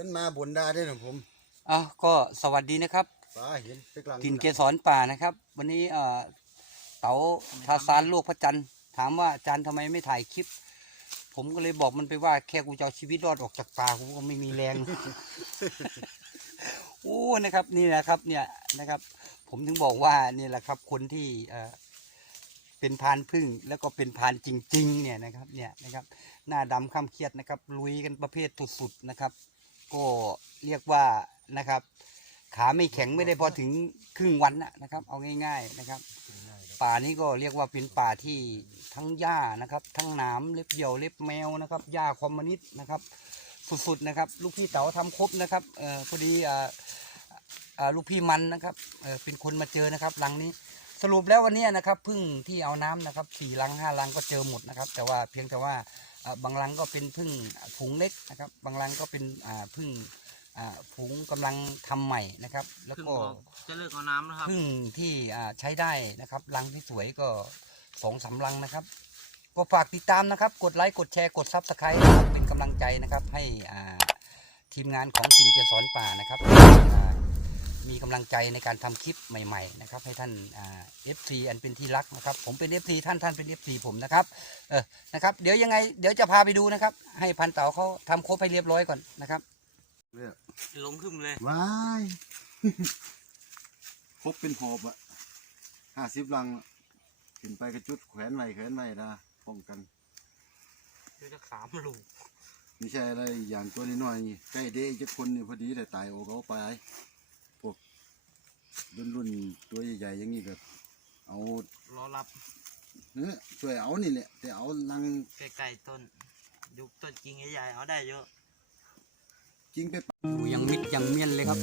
อิ้นมาบนได้ด้วยนะผมอะก็สวัสดีนะครับป้าเห็นไปกลางถิ่นเกสรป่านะครับ วันนี้เอ่อเต๋าทาซานโลกพระจันทร์ถามว่าอาจารย์ทำไมไม่ถ่ายคลิป ผมก็เลยบอกมันไปว่าแค่กูจะเอาชีวิตรอดออกจากป่ากูก็ไม่มีแรง โอ้นะครับนี่แหละครับเนี่ยนะครับ ผมถึงบอกว่านี่แหละครับ คนที่เอ่อเป็นพรานพึ่งแล้วก็เป็นพรานจริง ๆ เนี่ยนะครับเนี่ยนะครับ หน้าดำข้ามเครียดนะครับลุยกันประเภทสุดๆนะครับ ก็เรียกว่านะครับ ขาไม่แข็งไม่ได้พอถึงครึ่งวันนะนะครับ เอาง่าย ๆนะครับ ป่านี้ก็เรียกว่าเป็นป่าที่ทั้งหญ้านะครับ ทั้งหนามเล็บเหยี่ยวเล็บแมวนะครับหญ้าคอมมิวนิสต์นะครับสุดๆนะครับ ลูกพี่เต๋าทำครบนะครับเออพอดีอ่าอ่าลูกพี่มันนะครับเออเป็นคนมาเจอนะครับหลังนี้ สรุปแล้ววันนี้นะครับพึ่งที่เอาน้ำนะครับสี่ลังห้าลังก็เจอหมดนะครับ แต่ว่าเพียงแต่ว่าอ่าบางลังก็เป็นพึ่งฝูงเล็กนะครับ บางลังก็เป็นอ่าพึ่งอ่าฝูงกำลังทำใหม่นะครับ แล้วพึ่งก็บอกจะเลิกเอาน้ำนะครับพึ่งที่อ่าใช้ได้นะครับรังที่สวยก็สองสามรังนะครับ ก็ฝากติดตามนะครับ กดไลค์กดแชร์กดซับสไครต์นะครับเป็นกำลังใจนะครับให้อ่าทีมงานของกิ่งเกสรป่านะครับอ่า มีกำลังใจในการทำคลิปใหม่ๆนะครับให้ท่านอ่า FC อันเป็นที่รักนะครับ ผมเป็น FC ท่านท่านเป็น FC ผมนะครับเออนะครับ เดี๋ยวยังไงเดี๋ยวจะพาไปดูนะครับ ให้พันเต๋าเขาทำครบให้เรียบร้อยก่อนนะครับเนี่ยลงขึ้นเลยว้ายครบเป็นหอบอะห้าสิบลังอะขึ้นไปกระจุดแขวนไว้แขวนไว้นะป้องกันคือจะขามลูกไม่ใช่อะไรอย่างตัวน้อยๆนี่ใกล้เด้จะคนนี่พอดีแต่ตายโอเขาไปพวก รุ่นรุ่นๆตัวใหญ่ๆอย่างนี้ก็เอารอรับเนื้อช่วยเอานี่แหละแต่เอาลังใกล้ๆต้น ยุคต้นจริงใหญ่ๆเอาได้เยอะ จริงไปดูยังมิดยังเมียนเลยครับ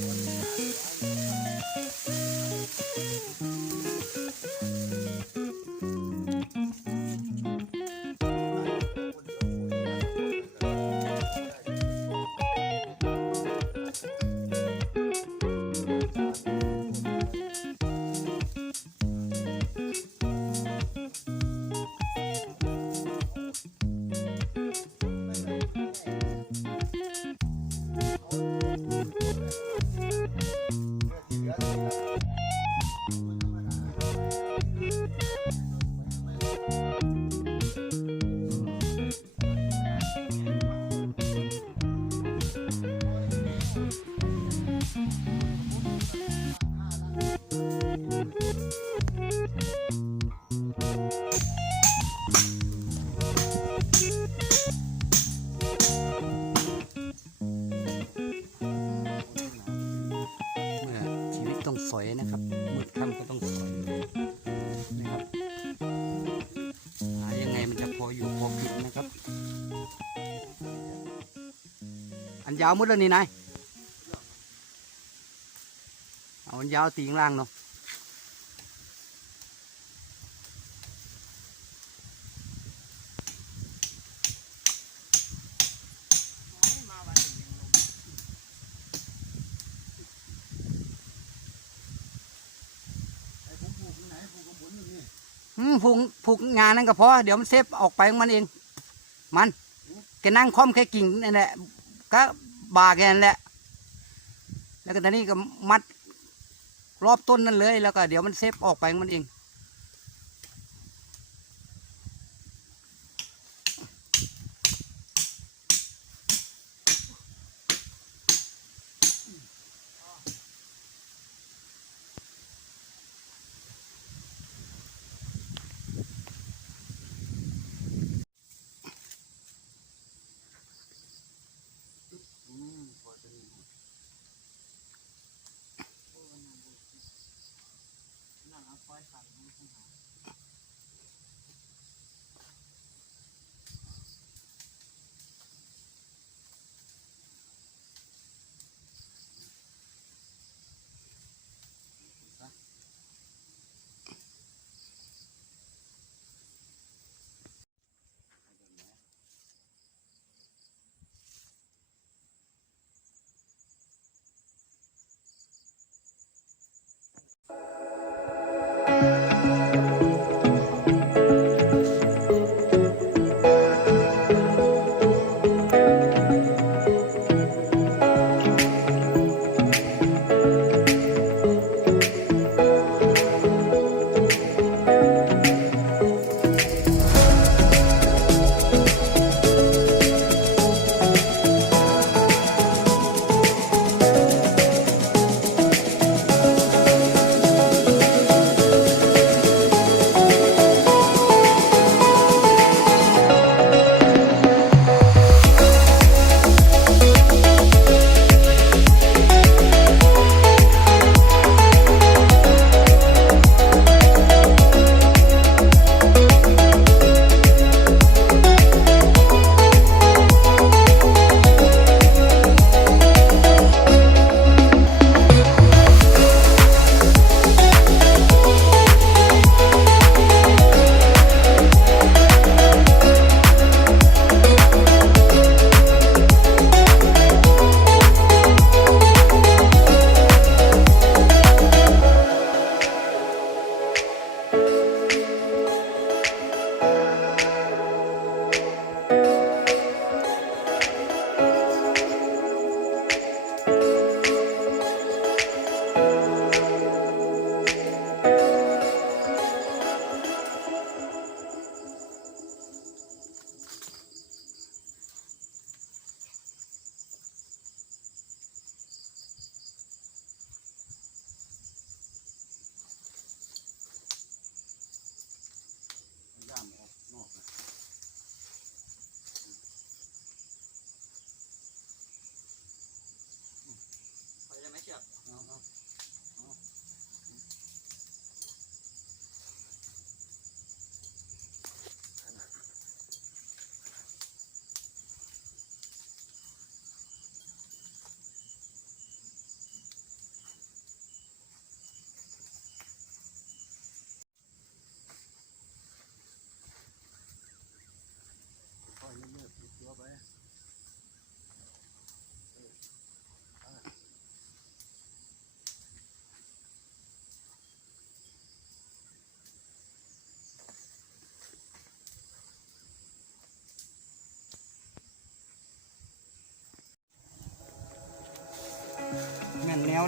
ยาวมุดแล้วนี่นายเอาอันยาวตีข้างล่างเนาะอืมผูกผูกงานนั่นก็พอเดี๋ยวมันเซฟออกไปของมันเอง มันแกนั่งคล่อมแค่กิ่งนั่นแหละก็ บาแกนแหละ แล้วก็ตอนนี้ก็มัดรอบต้นนั่นเลย แล้วก็เดี๋ยวมันเซฟออกไปของมันเอง 观察ป่าดู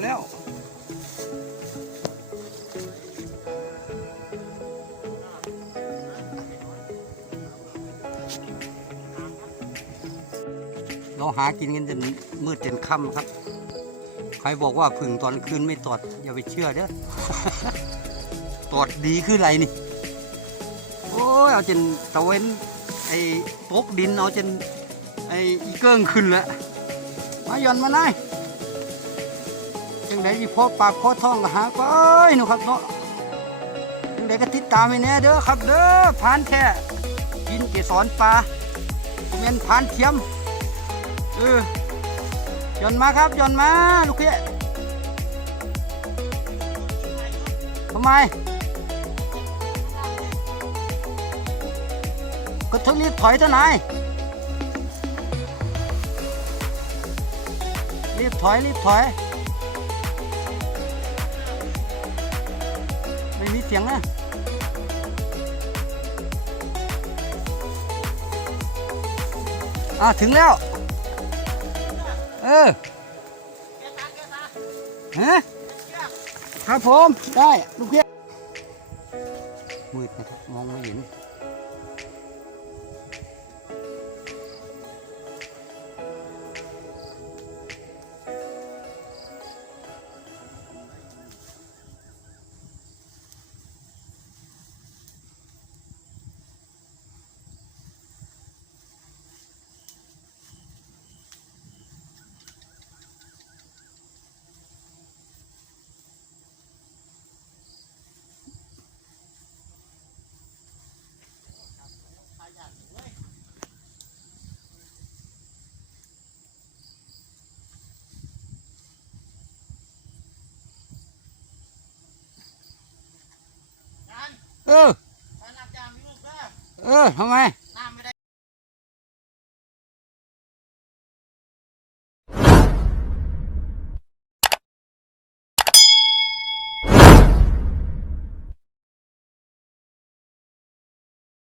แล้วเราหากินกันจนมืดจนค่ำครับ ใครบอกว่าผึ่งตอนคืนไม่ตอด อย่าไปเชื่อเด้อ ตอดดีคืออะไรนี่ โอ้ยเอาจนตะเวนไอ้ตกดินเอาจนไอ้อีเกิ้งขึ้นแล้วมาหย่อนมาหน่อย งไดสิพ่อปากพ่อท้องก็หาไปหนูครับเนาะจังไดก็ติดตามให้แน่เด้อครับเด้อพานแท้กินเกสรปลาเม่นพานเทียมเออหย่อนมาครับหย่อนมาลูกเพี่ทำไมก็ถึงรีบถอยเท่าไหนายรีบถอยรีบถอย เสียงนะอะถึงแล้ว เออฮะครับผม ได้ ลูกเพี้ยมืดนะครับ มองไม่เห็น เออเออทำไม